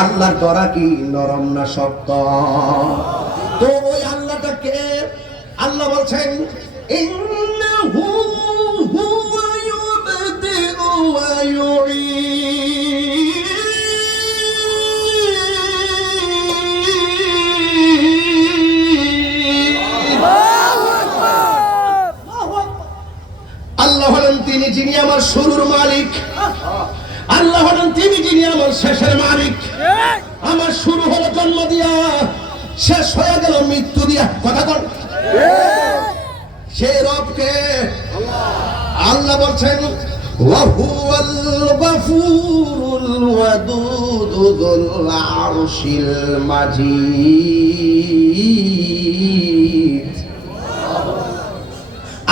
আল্লাহর দরা কি নরম না শক্ত? তো ওই আল্লাহটাকে আল্লাহ বলছেন ইন্নাহু হুয়া ইউবদিউ ওয়া ইউঈদ। আল্লাহ হলেন তিনি যিনি আমার শুরুর মালিক, আল্লাহ হলেন তিনি যিনি আমার শেষের মালিক। আমার শুরু হলো জন্ম দিয়া, শেষ হয়ে গেল মৃত্যু দিয়া। কথা বল, সেই রবকে আল্লাহ বলছেন ওয়াহুয়াল গফুরুল ওয়াদুদুল আরশিল মাজিদ।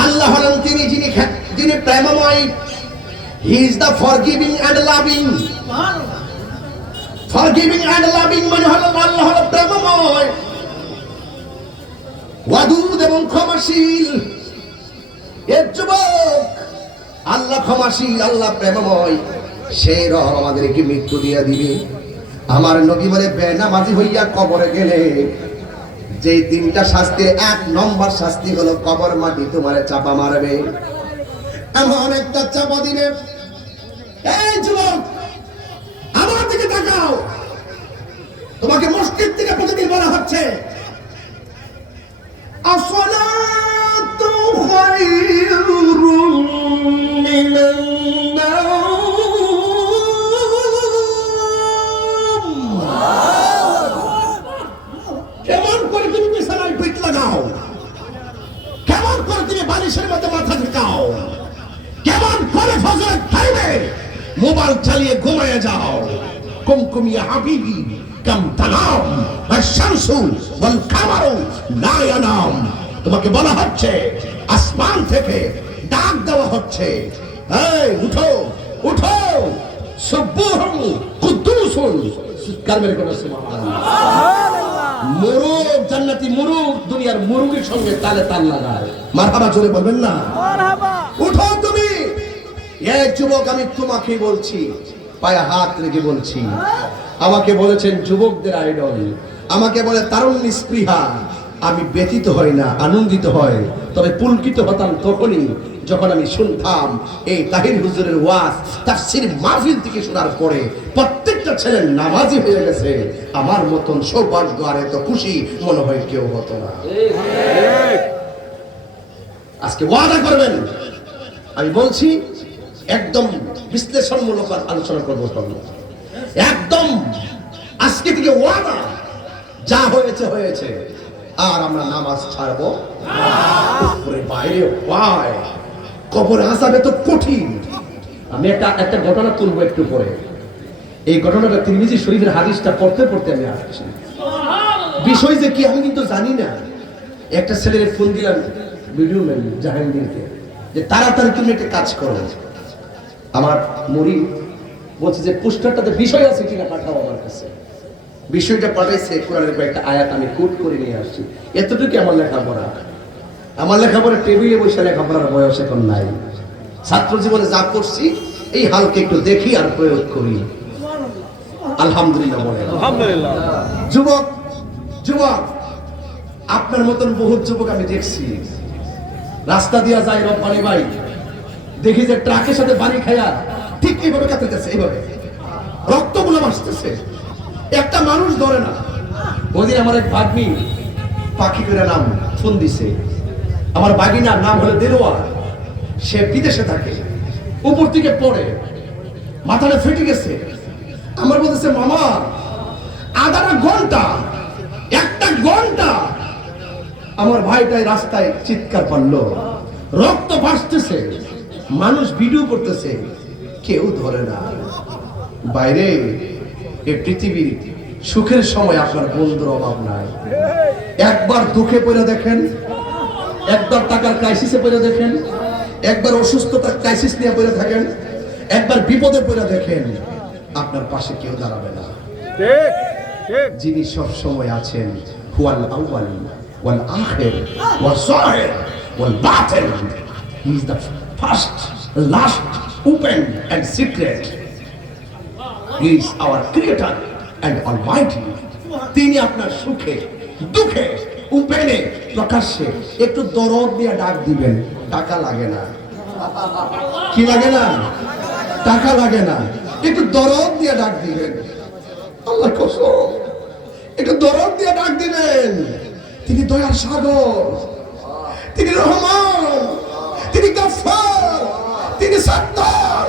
আল্লাহ হলেন তিনি যিনি প্রেমময়। He is the forgiving and loving. Forgiving and loving মানে হলো আল্লাহ হলো প্রেমময়, ওয়াদুদ এবং ক্ষমাশীল। এর যুবক আল্লাহ ক্ষমাশীল, আল্লাহ প্রেমময়, সেই রব আমাদেরকে মৃত্যু দিয়ে দিবে। আমার নবী বলে বেনামাজি হইয়া কবরে গেলে যে তিনটা শাস্তির 1 নম্বর শাস্তি হলো কবর মাটি তোমারে চাপা মারবে। এমন একটা চাপা দিবে। এই যুবক আমার দিকে তাকাও, তোমাকে মসজিদ থেকে প্রতিদিন বলা হচ্ছে আসসালাতু খায়রুম মিনান নাওম। কেমন করে তুমি বিছানায় পিঠ লাগাও, কেমন করে তুমি বালিশের মধ্যে মাথা ঝুঁকাও, কেমন করে ফজরের টাইমে মোবাইল চালিয়ে ঘুমিয়ে যাও। কুমকুমিয়া হাবিবি কাম তানাম আশ-শামসু ওয়াল কামারু লা ইয়ানাম। তোমাকে বলা হচ্ছে, আসমান থেকে ডাক দেওয়া হচ্ছে, এই উঠো উঠো, সুবহুন কুদ্দুসুন। কালমের কোন সুবহানাল্লাহ। মুরুগ, জান্নাতি মুরুগ দুনিয়ার মুরুগের সঙ্গে তালে তাল লাগায়। মারহাবা জোরে বলবেন না? মারহাবা। উঠো তুমি। এই যুবক আমি তোমাকে বলছি, পায়ে হাত রেখে বলছি, আমাকে বলেছেন যুবকদের আইডল, আমাকে বলে তারুণ্য স্পৃহা। আমি ব্যথিত হই না, আনন্দিত হয়। তবে পুলকিত হতাম তখনই যখন আমি শুনতাম এই তাহির হুজুরের ওয়াজ তাফসীর মাহফিল থেকে শোনার পরে প্রত্যেকটা ছেলে নামাজি হয়ে গেছে। আমার মতন সৌভাগ্য আর এত খুশি মনে হয় কেউ হতো না। আজকে ওয়াদা করবেন, আমি বলছি একদম বিশ্লেষণমূলক আলোচনা করবো, একদম আজকে থেকে ওয়াদা, যা হয়েছে হয়েছে, আর আমরা নামাজ ছাড়বো উপরে বাইরে পায়। কবর আযাব তো কঠিন। আমি একটা ঘটনা তুলবো একটু পরে। এই ঘটনাটা তিরমিজি শরীফের হাদিসটা পড়তে পড়তে আমি আসছি। বিষয় যে কি আমি কিন্তু জানি না। একটা ছেলের ফোন দিলাম, ভিডিও ম্যান জাহাঙ্গীরকে, যে তাড়াতাড়ি তুমি একটা কাজ করো। আমার মুরিদ বলছে যে পোস্টারটাতে বিষয় আছে কিনা পাঠাও আমার কাছে। বিষয়টা পাঠাইছে, কোরআনের কয়েকটা আয়াত আমি কোট করে নিয়ে আসছি। এতটুকু আমার লেখাপড়া। আমার লেখাপড়া টেবিলে বসে লেখাপড়ার বয়স এখন নাই। ছাত্র জীবনে যা করছি এই হালকে একটু দেখি আর প্রয়োগ করি। আলহামদুলিল্লাহ বলে। আলহামদুলিল্লাহ। যুবক যুবক আপনার মতন বহুত যুবক আমি দেখছি, রাস্তা দিয়া যায় রব্বানি ভাই, দেখি যে ট্রাকের সাথে বাড়ি খায়া ঠিক এইভাবে কাটতেছে, এইভাবে রক্তগুলো আসতেছে, একটা মানুষ ধরে না। ওদিন আমার এক ভাগ্নি পাখি করে নাম ফোন দিছে। আমার ভাগিনার নাম হলো দেলোয়ার, সে বিদেশে থাকে, উপর থেকে পড়ে, মাথাটা ফেটে গেছে। আমার বলতেছে মামা আধা ঘন্টা, একটা ঘন্টা আমার ভাইটাই রাস্তায় চিৎকার পারলো, রক্ত ভাসতেছে, মানুষ ভিডিও করতেছে, কেউ ধরে না। বাইরে এই পৃথিবীর সুখের সময় আপনার বন্ধুর অভাব নাই। একবার দুঃখে পড়ে দেখেন, একবার টাকার ক্রাইসিসে পড়ে দেখেন, একবার অসুস্থতার ক্রাইসিস নিয়ে পড়ে থাকেন, একবার বিপদে পড়ে দেখেন, আপনার পাশে কেউ দাঁড়াবে না। যিনি সব সময় আছেন, হুয়াল আউয়াল ওয়াল আখির ওয়াল যাহির ওয়াল বাতিন, he is the first, last, open and secret. He is our creator and Almighty, তিনি আপনার সুখে দুঃখে উপেনে প্রকাশ্যে একটু দরদ দিয়ে ডাক দিবেন, টাকা লাগে না। কি লাগে না? টাকা লাগে না, একটু দরদ দিয়ে ডাক দিবেন। আল্লাহ কসম, একটু দরদ দিয়ে ডাক দিবেন। তিনি দয়ার সাগর, তিনি রহমান, তিনি গফফার, তিনি সত্তার,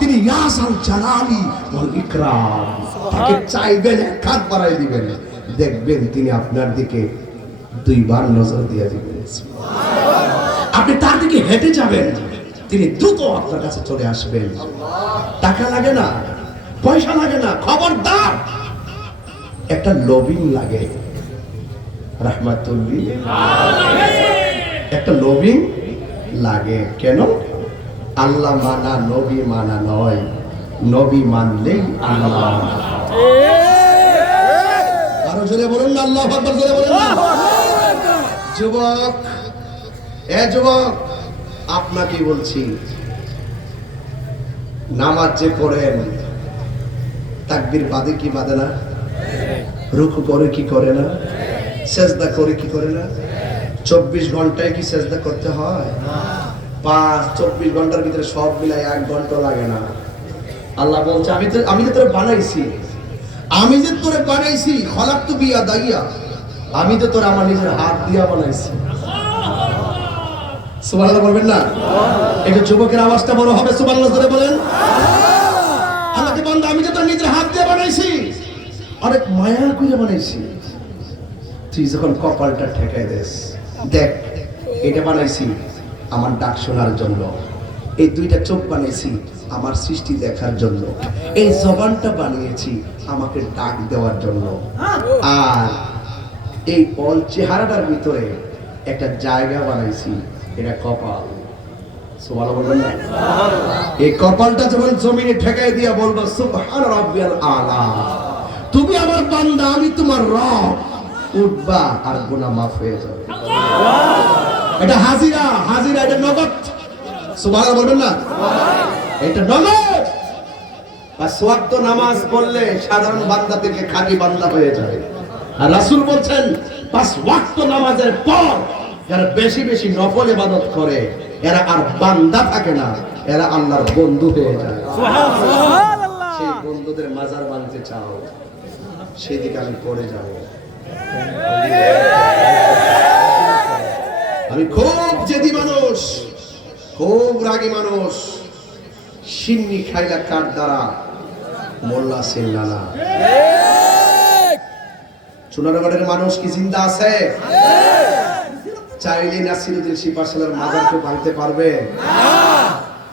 তিনি ইয়াসাল জালালি ওয়াল ইকরাম। তাকে চাইবেন, এক হাত বাড়াই দিবেন, দেখবেন তিনি আপনার দিকে দুইবার নজর দিয়ে দিবেন। আপনি তার দিকে হেঁটে যাবেন, তিনি দ্রুত আপনার কাছে চলে আসবেন। টাকা লাগে না, পয়সা লাগে না, খবরদার একটা লবিং লাগে। রাহমাতুল্লিল একটা লবিং লাগে। কেন? আল্লাহ মানা নবী মানা নয়, নবী মানলেই আল্লাহ। আরো জোরে বলুন না আল্লাহু আকবার, জোরে বলুন না। যুবক, এ যুবক, আপনাকে বলছি, নামাজ যে পড়েন তাকবীর বাদে কি বাদে না? রুকু করে কি করে না? সেজদা করে কি করে না? 24 ঘন্টায় কি সেজদা করতে হয়? 24 ঘন্টার ভিতরে সব মিলাই 1 ঘন্টা লাগে না। আল্লাহ বলছে, আমি যে তোরে বানাইছি, আমি যে তোরে বানাইছি, খলাকতু বিয়াদাইয়া, আমি তো তোরে আমার নিজের হাত দিয়া বানাইছি। সুবহানাল্লাহ বলবেন না? একটু যুবকের আওয়াজটা বড় হবে, সুবহানাল্লাহ জোরে বলেন। আল্লাহকে বান্দা, আমি যে তোর নিজের হাত দিয়ে বানাইছি, অনেক মায়া করে বানাইছি। তুই যখন কপালটা ঠেকাই দেস, দেখ এটা বানাইছি আমার ডাক শোনার জন্য, এই 2টা চোখ বানিয়েছি আমার সৃষ্টি দেখার জন্য, এই জবানটা বানিয়েছি আমাকে ডাক দেওয়ার জন্য, আর এই অল চেহারাটার ভিতরে একটা জায়গা বানাইছি, এটা কপাল। সুবহানাল্লাহ বলবেন না? এই কপালটা যখন জমিনে ঠেকাই দিয়া বলবো সুবহান রাব্বিয়াল আলা, তুমি আমার বান্দা, আমি তোমার রব, উঠবা আর গুনাহ মাফ হয়ে যাবে। এটা হাজিরা, হাজিরা, এটা নগদ। সুবহানাল্লাহ বলবেন না? এটা নগদ। আর ওয়াক্ত নামাজ পড়লে সাধারণ বান্দা থেকে খাঁটি বান্দা হয়ে যায়। আর রাসূল বলছেন 5 ওয়াক্ত নামাজের পর যারা বেশি বেশি নফল ইবাদত করে, এরা আর বান্দা থাকে না, এরা আল্লাহর বন্ধু হয়ে যায়। সুবহানাল্লাহ। সেই বন্ধুদের মাজার বানাতে চাও, সেদিকে আমি পড়ে যাব। আমি খুব জেদি মানুষ, খুব রাগী মানুষ। সিন্নি খাইলা কার দ্বারা মোল্লা সিল্লানা। চুনারগড়ের মানুষ কি জিন্দা আছে? চাইলে নাসিরুদ্দিন শিপাশালার মাজারকে ভাঙতে পারবে?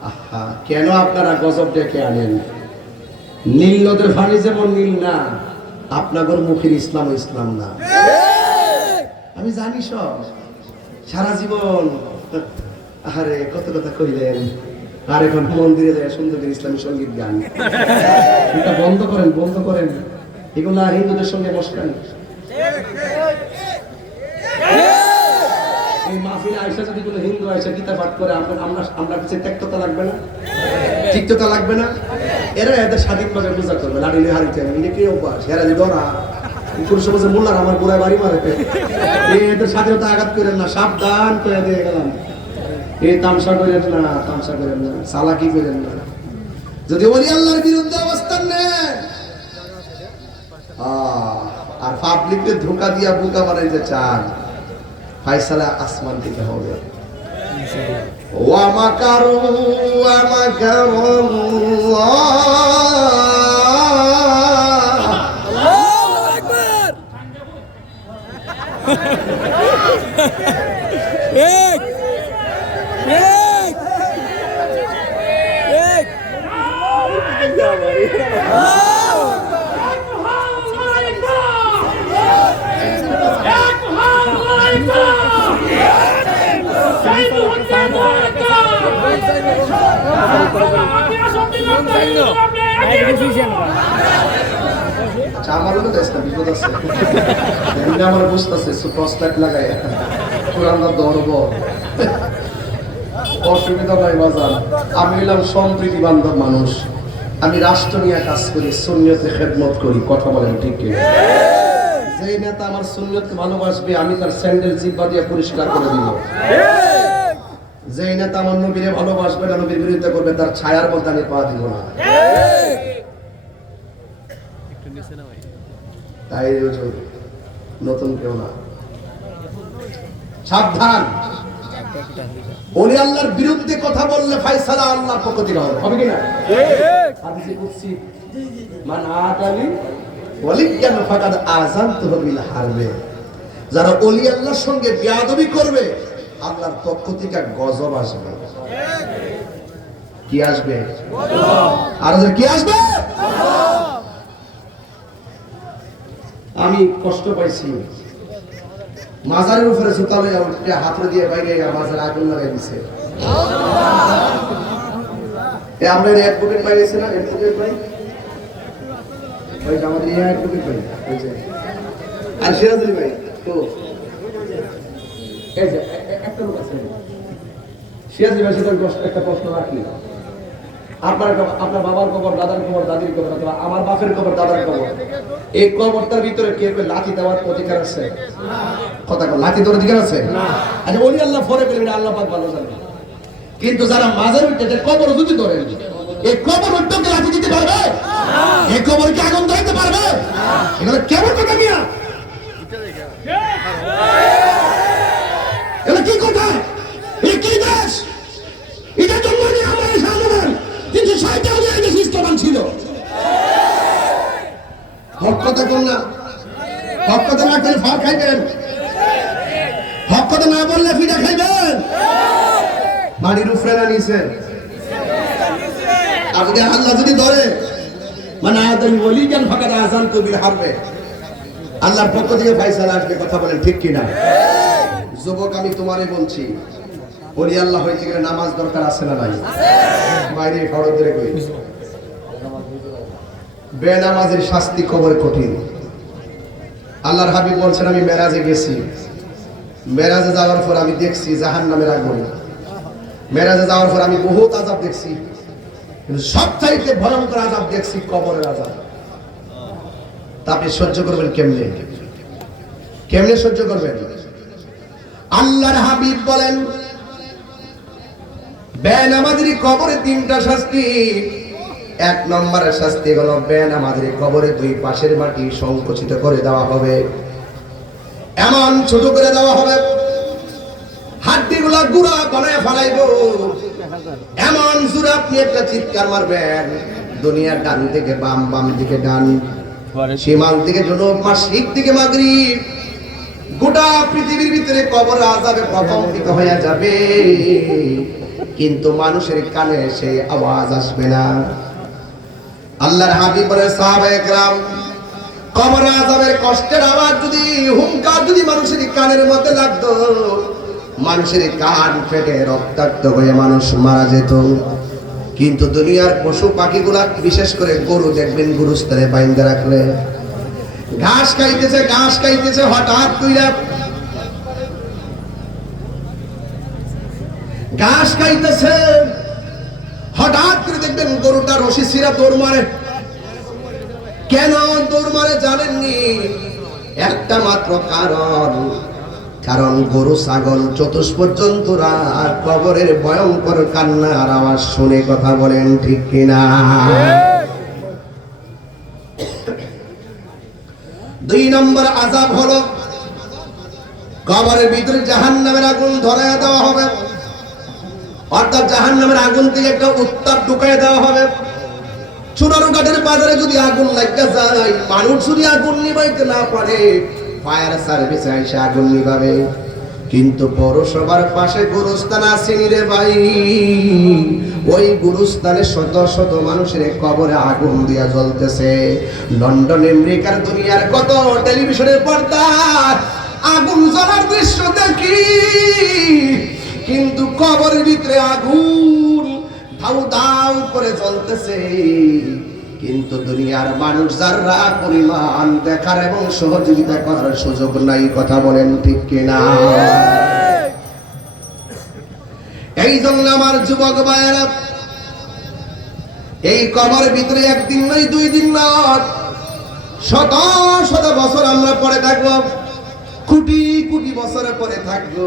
আহা, কেন আপনারা গজব ডেকে আনেন? নীল নদের পানি যেমন নীল না, আপনাদের মুখের ইসলাম ইসলাম না। আমি জানি সব, সারা জীবন আরে কত কথা কইলেন, আর এখন মন্দিরে যায় সুন্দর ইসলামী সঙ্গীত গান। এটা বন্ধ করেন, বন্ধ করেন, এগুলো হিন্দুদের সঙ্গে মস্কান। এই মাহফিলে আয়সা যদি কোনো হিন্দু আয়সা গীতা পাঠ করে, আমরা কাছে ত্যাক্ততা লাগবে না? তিক্ততা লাগবে না? এরা এদের স্বাধীনভাবে পূজা করবে, লাড়িলে হারিতে এটা কি অভ্যাস? এরা যে ডরা পুরুষ বলছে মোল্লার আমার গোড়ায় বাড়ি মারে, এদের স্বাধীনতা আঘাত করেন না, সাবধান করে দিয়ে গেলাম। এই তামসা করেন না, তামসা করেন না, চালাকি করেন না। যদি ওলি আল্লাহর বিরুদ্ধে অবস্থান নেন আর পাবলিককে ধোঁকা দিয়া বোকা বানাইতে চান, ফায়সালা আসমান থেকে হবে। ওয়া মাকারু ওয়া মাকারুল্লাহ, আল্লাহু আকবার। এক এক এক আমার বিপদ আছে, আমার বুঝতেছে প্রস্তাব লাগাই পুরানা দরব, অসুবিধা নাই বাজার। আমি হইলাম সম্প্রীতি বান্ধব মানুষ, আমি রাষ্ট্র নিয়ে কাজ করি, সুন্নিয়তে খেদমত করি, কথা বলেন ঠিক কিনা? যে নেতা আমার সুন্নিয়তকে ভালোবাসবে আমি তার স্যান্ডেল জিব্বা দিয়ে পরিষ্কার করে দিব। যে নেতা আমার নবীরে ভালোবাসবে না, নবীর বিরুদ্ধে করবে, তার ছায়ার মধ্যে আমি পা দিব না। তাই নতুন কেউ না, সাবধান। ওলি আল্লাহর বিরুদ্ধে কথা বললে ফায়সালা আল্লাহর পক্ষ থেকে হবে, হবে কিনা? হাদিসে কুদসি, মান আতালি ওয়ালিয়ান ফাকাদ আযানতুহু বিল হারবে। যারা ওলি আল্লাহর সঙ্গে বেয়াদবি করবে, আল্লাহর পক্ষ থেকে গজব আসবে। কি আসবে? আর কি আসবে? আমি কষ্ট পাইছি, মাজারের উপরে জুতা লইয়া উঠে হাতে দিয়ে বাইরে মাজার আগুন লাগাই দিছে। আমরা অ্যাডভোকেট ভাই গেছে না, অ্যাডভোকেট ভাই ওই আমাদের অ্যাডভোকেট ভাই আর সিরাজুল ভাই, তো এই যে একটা লোক আছে সিরাজুল ভাই, সেটা একটা প্রশ্ন রাখি। আপনার বাবার কবর, দাদার কবর, দাদির কবর, অথবা আমার বাপের কবর, দাদার কবর, এই কবরটার ভিতরে কে লাঠি দেওয়ার অধিকার আছে? কথা কর, লাঠি দেওয়ার অধিকার আছে? আচ্ছা, ওলি আল্লাহ পরে বলবেন, আল্লাহ পাক ভালো জানে। কিন্তু যারা মাজার উঠতে কবর যদি ধরেন, এই কবর উঠতে লাঠি দিতে পারবে? এই কবরকে আগুন ধরাইতে পারবে? এগুলো কেমন কথা মিয়া? এগুলো কি কথা? এই কি দেশ? এটা জন্য আমার সাধারণ 360 হাজার দেশ ইসলাম ছিল। হক কথা কোন না, হক কথা না করলে ফার খাইবেন, হক কথা না বললে ফিটা খাইবেন। মাটির উপরে না নিচে? আর যদি আল্লাহ যদি ধরে, মানে আদমি বলি কেন ফাঁকা আজান কবির হারবে, আল্লাহর পক্ষ থেকে ফায়সালা আসবে। কথা বলেন ঠিক কিনা? যুবক, আমি তোমারে বলছি, ওলি আল্লাহ হইতে গেলে নামাজ দরকার আছে না নাই? বাইরে খরচ ধরে কই, বেনামাজের শাস্তি কবরে কঠিন। আল্লাহর হাবিব বলছেন, আমি মেরাজে গেছি, মেরাজে যাওয়ার পর আমি দেখছি জাহান্নামের আগুন। মেরাজে যাওয়ার পর আমি বহুত আযাব দেখছি, কিন্তু সবচাইতে ভয়ঙ্কর আযাব দেখছি কবরের আযাব। তা আপনি সহ্য করবেন কেমনে? কেমনে সহ্য করবেন? আল্লাহর হাবিব বলেন, বেনামাজের কবরে 3টা শাস্তি। 1 নম্বরের শাস্তি হলো বেনামাজের কবরে 2 পাশের মাটি সংকুচিত করে দেওয়া হবে, এমন ছোট করে দেওয়া হবে, হাড্ডিগুলা গুঁড়া বানায় ফেলাইব। এমন জোরে আপনি একটা চিৎকার মারবেন, দুনিয়ার ডান থেকে বাম, বাম দিকে ডান, শিমাল থেকে জনব, মাশরিক থেকে মাগরিব, গোটা পৃথিবীর ভিতরে কবর আযাবে প্রকম্পিত হয়ে যাবে, কিন্তু মানুষের কানে সেই আওয়াজ আসবে না। আল্লাহর হাবিব বলেন, সাহাবায়ে কেরাম, কবর আযাবের কষ্টের আওয়াজ যদি, হুঙ্কার যদি মানুষের কানের মধ্যে লাগতো, মানুষের কান ফেটে রক্তাক্ত হয়ে মানুষ মারা যেত। কিন্তু দুনিয়ার পশু পাখিগুলা, বিশেষ করে গরু দেখবেন গুরুস্থানে বাইন্ধে রাখলে ঘাস খাইতেছে, ঘাস খাইতেছে, হঠাৎ কইরা ঘাস খাইতেছে, হঠাৎ করে দেখবেন গরুটা রশি ছিঁড়া দৌড় মারে। কেন দৌড় মারে জানেননি? একটা মাত্র কারণ, কারণ গরু ছাগল চতুষ্পদ জন্তুরা কবরের ভয়ঙ্কর কান্নার আওয়াজ শুনে। কথা বলেন ঠিক কিনা? 2 নম্বর আযাব হলো কবরের ভিতরে জাহান্নামের আগুন ধরায় দেওয়া হবে, অর্থাৎ জাহান্নামের আগুন থেকে একটা উত্তাপ ঢুকায় দেওয়া হবে। চুনারুঘাটের বাজারে যদি আগুন লাগা যায়, মানুষ যদি আগুন নিভাইতে না পারে, ফায়ার সার্ভিসে এসে আগুন নিভাবে। কিন্তু পৌরসভার পাশে গুরুস্থান আসেনি রে ভাই, ওই গুরুস্থানে শত শত মানুষের কবরে আগুন দিয়া জ্বলতেছে। লন্ডন, আমেরিকার, দুনিয়ার কত টেলিভিশনের পর্দায় আগুন জ্বলার দৃশ্য দেখি, কিন্তু কবরের ভিতরে আগুন ধাউ ধাউ করে জ্বলতেছে, কিন্তু দুনিয়ার মানুষ যারা পরিমাণ দেখার এবং সহযোগিতা করার সুযোগ নাই। কথা বলেন ঠিক কিনা? এই জন্য আমার যুবক ভাইয়েরা, এই কবরের ভিতরে একদিন নয়, 2 দিন নয়, শত শত বছর আমরা পড়ে থাকবো, কোটি কোটি বছর পরে থাকবো।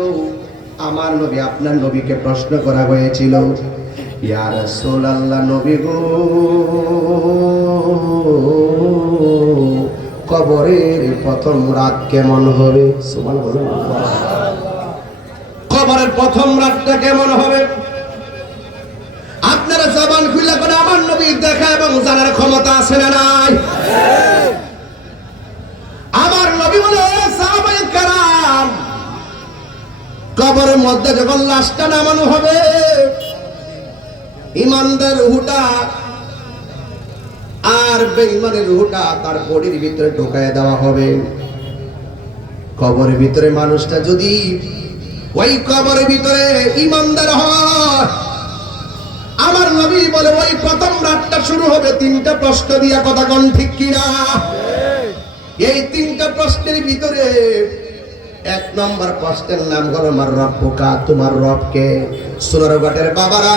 আমার নবী আপনার নবীকে প্রশ্ন করা হয়েছিল, ইয়া রাসূলুল্লাহ, নবী গো, কবরের প্রথম রাত কেমন হবে? সুবহানাল্লাহ। কবরের প্রথম রাতটা কেমন হবে? আপনারা জবান খুলে করে আমার নবী দেখা এবং জানার ক্ষমতা আছে না নাই? আমার নবী বলে, সাহাবায়ে কেরাম, কবরের মধ্যে যখন লাশটা নামানো হবে, ইমানদার রূহটা আর বেঈমানের রূহটা তার বডির ভিতরে ঢোকায় দেওয়া হবে। কবরের ভিতরে মানুষটা যদি ওই কবরের ভিতরে ইমানদার হয়, আমার নবী বলে ওই প্রথম রাতটা শুরু হবে 3টা প্রশ্ন দিয়া। কথা কোন ঠিক কিনা? এই 3টা প্রশ্নের ভিতরে 1 নম্বর প্রশ্নের নাম হলো মার রব্বুকা, তোমার রব কে? সুরার ঘাটের বাবারা